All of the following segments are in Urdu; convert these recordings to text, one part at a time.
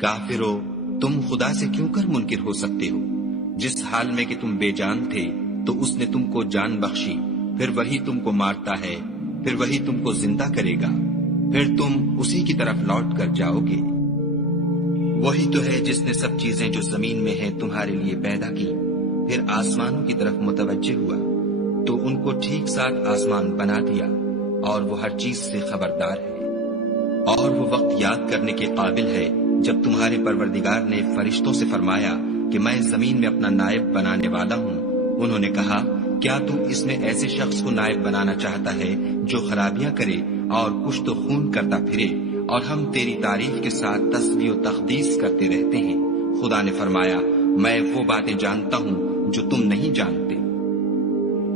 کافرو، تم خدا سے کیوں کر منکر ہو سکتے ہو؟ جس حال میں کہ تم بے جان تھے تو اس نے تم کو جان بخشی، پھر وہی تم کو مارتا ہے، پھر وہی تم کو زندہ کرے گا، پھر تم اسی کی طرف لوٹ کر جاؤ گے۔ وہی تو ہے جس نے سب چیزیں جو زمین میں ہیں تمہارے لیے پیدا کی، پھر آسمانوں کی طرف متوجہ ہوا تو ان کو ٹھیک ساتھ آسمان بنا دیا، اور وہ ہر چیز سے خبردار ہے۔ اور وہ وقت یاد کرنے کے قابل ہے جب تمہارے پروردگار نے فرشتوں سے فرمایا کہ میں زمین میں اپنا نائب بنانے والا ہوں۔ انہوں نے کہا، کیا تو اس میں ایسے شخص کو نائب بنانا چاہتا ہے جو خرابیاں کرے اور کشت و خون کرتا پھرے، اور ہم تیری تعریف کے ساتھ تسبیح و تقدیس کرتے رہتے ہیں؟ خدا نے فرمایا، میں وہ باتیں جانتا ہوں جو تم نہیں جانتے۔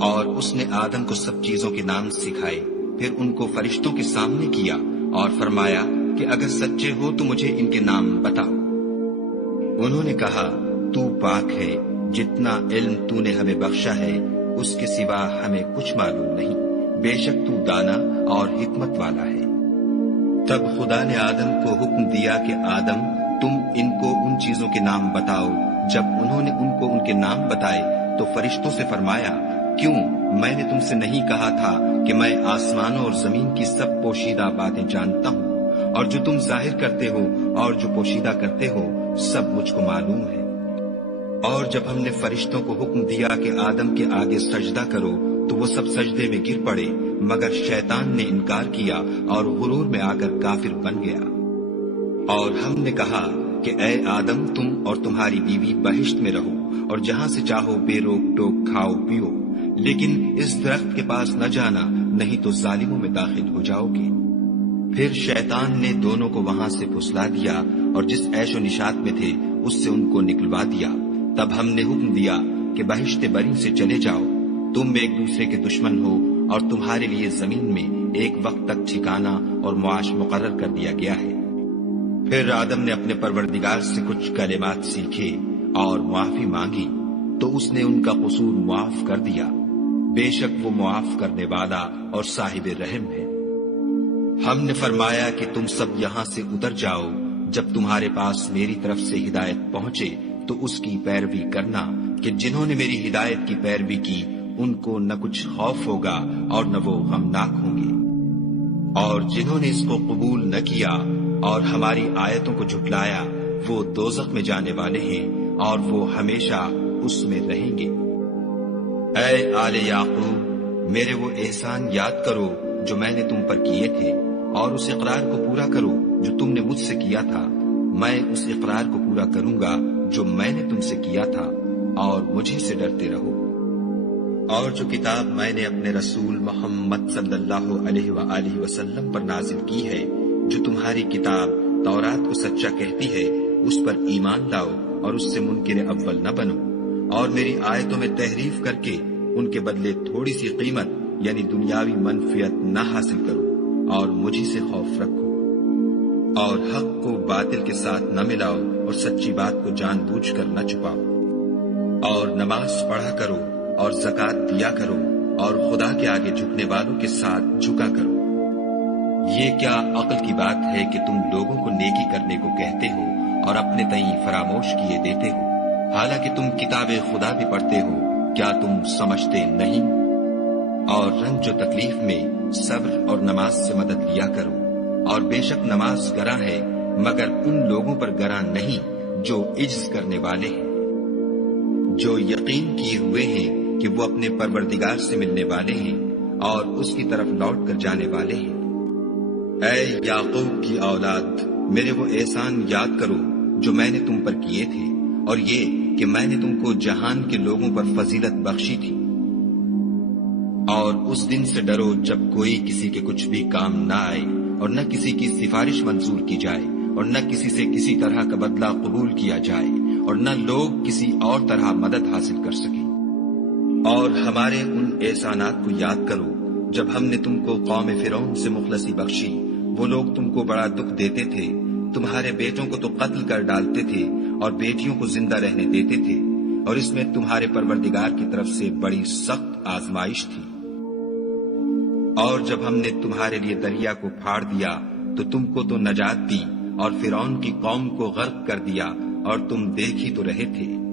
اور اس نے آدم کو سب چیزوں کے نام سکھائے، پھر ان کو فرشتوں کے سامنے کیا اور فرمایا کہ اگر سچے ہو تو مجھے ان کے نام بتاؤ۔ انہوں نے کہا، تو پاک ہے، جتنا علم تو نے ہمیں بخشا ہے اس کے سوا ہمیں کچھ معلوم نہیں، بے شک تو دانا اور حکمت والا ہے۔ تب خدا نے آدم کو حکم دیا کہ آدم، تم ان کو ان چیزوں کے نام بتاؤ۔ جب انہوں نے ان کو ان کے نام بتائے تو فرشتوں سے فرمایا، کیوں میں نے تم سے نہیں کہا تھا کہ میں آسمانوں اور زمین کی سب پوشیدہ باتیں جانتا ہوں، اور جو تم ظاہر کرتے ہو اور جو پوشیدہ کرتے ہو سب مجھ کو معلوم ہے۔ اور جب ہم نے فرشتوں کو حکم دیا کہ آدم کے آگے سجدہ کرو تو وہ سب سجدے میں گر پڑے، مگر شیطان نے انکار کیا اور غرور میں آ کر کافر بن گیا۔ اور ہم نے کہا کہ اے آدم، تم اور تمہاری بیوی بہشت میں رہو، اور جہاں سے چاہو بے روک ٹوک کھاؤ پیو، لیکن اس درخت کے پاس نہ جانا، نہیں تو ظالموں میں داخل ہو جاؤ گے۔ پھر شیطان نے دونوں کو وہاں سے پھسلا دیا اور جس عیش و نشاط میں تھے اس سے ان کو نکلوا دیا۔ تب ہم نے حکم دیا کہ بہشت بری سے چلے جاؤ، تم ایک دوسرے کے دشمن ہو، اور تمہارے لیے زمین میں ایک وقت تک ٹھکانہ اور معاش مقرر کر دیا گیا ہے۔ پھر آدم نے اپنے پروردگار سے کچھ کلمات سیکھے اور معافی مانگی تو اس نے ان کا قصور معاف کر دیا، بے شک وہ معاف کرنے والا اور صاحب رحم ہے۔ ہم نے فرمایا کہ تم سب یہاں سے اتر جاؤ، جب تمہارے پاس میری طرف سے ہدایت پہنچے تو اس کی پیروی کرنا، کہ جنہوں نے میری ہدایت کی پیروی کی ان کو نہ کچھ خوف ہوگا اور نہ وہ غمناک ہوں گے، اور جنہوں نے اس کو قبول نہ کیا اور ہماری آیتوں کو جھٹلایا وہ دوزخ میں جانے والے ہیں اور وہ ہمیشہ اس میں رہیں گے۔ اے آل یعقوب، میرے وہ احسان یاد کرو جو میں نے تم پر کیے تھے، اور اس اقرار کو پورا کرو جو تم نے مجھ سے کیا تھا۔ میں اس اقرار کو پورا کروں گا جو میں نے تم سے کیا تھا، اور مجھے سے ڈرتے رہو۔ اور جو کتاب میں نے اپنے رسول محمد صلی اللہ علیہ وآلہ وسلم پر نازل کی ہے، جو تمہاری کتاب تورات کو سچا کہتی ہے، اس پر ایمان لاؤ اور اس سے منکر اول نہ بنو، اور میری آیتوں میں تحریف کر کے ان کے بدلے تھوڑی سی قیمت یعنی دنیاوی منفعت نہ حاصل کرو، اور مجھے سے خوف رکھو، اور حق کو باطل کے ساتھ نہ ملاؤ اور سچی بات کو جان بوجھ کر نہ چھپاؤ، اور نماز پڑھا کرو اور زکوٰۃ دیا کرو، اور خدا کے آگے جھکنے والوں کے ساتھ جھکا کرو۔ یہ کیا عقل کی بات ہے کہ تم لوگوں کو نیکی کرنے کو کہتے ہو اور اپنے تئیں فراموش کیے دیتے ہو، حالانکہ تم کتاب خدا بھی پڑھتے ہو، کیا تم سمجھتے نہیں؟ اور رنج و تکلیف میں صبر اور نماز سے مدد لیا کرو، اور بے شک نماز گراں ہے مگر ان لوگوں پر گراں نہیں جو عجز کرنے والے ہیں، جو یقین کیے ہوئے ہیں کہ وہ اپنے پروردگار سے ملنے والے ہیں اور اس کی طرف لوٹ کر جانے والے ہیں۔ اے یعقوب کی اولاد، میرے وہ احسان یاد کرو جو میں نے تم پر کیے تھے، اور یہ کہ میں نے تم کو جہان کے لوگوں پر فضیلت بخشی تھی۔ اور اس دن سے ڈرو جب کوئی کسی کے کچھ بھی کام نہ آئے، اور نہ کسی کی سفارش منظور کی جائے، اور نہ کسی سے کسی طرح کا بدلہ قبول کیا جائے، اور نہ لوگ کسی اور طرح مدد حاصل کر سکیں۔ اور ہمارے ان احسانات کو یاد کرو جب ہم نے تم کو قوم فرعون سے مخلصی بخشی، وہ لوگ تم کو بڑا دکھ دیتے تھے، تمہارے بیٹوں کو تو قتل کر ڈالتے تھے اور بیٹیوں کو زندہ رہنے دیتے تھے، اور اس میں تمہارے پروردگار کی طرف سے بڑی سخت آزمائش تھی۔ اور جب ہم نے تمہارے لیے دریا کو پھاڑ دیا تو تم کو تو نجات دی، اور فرعون کی قوم کو غرق کر دیا اور تم دیکھ ہی تو رہے تھے۔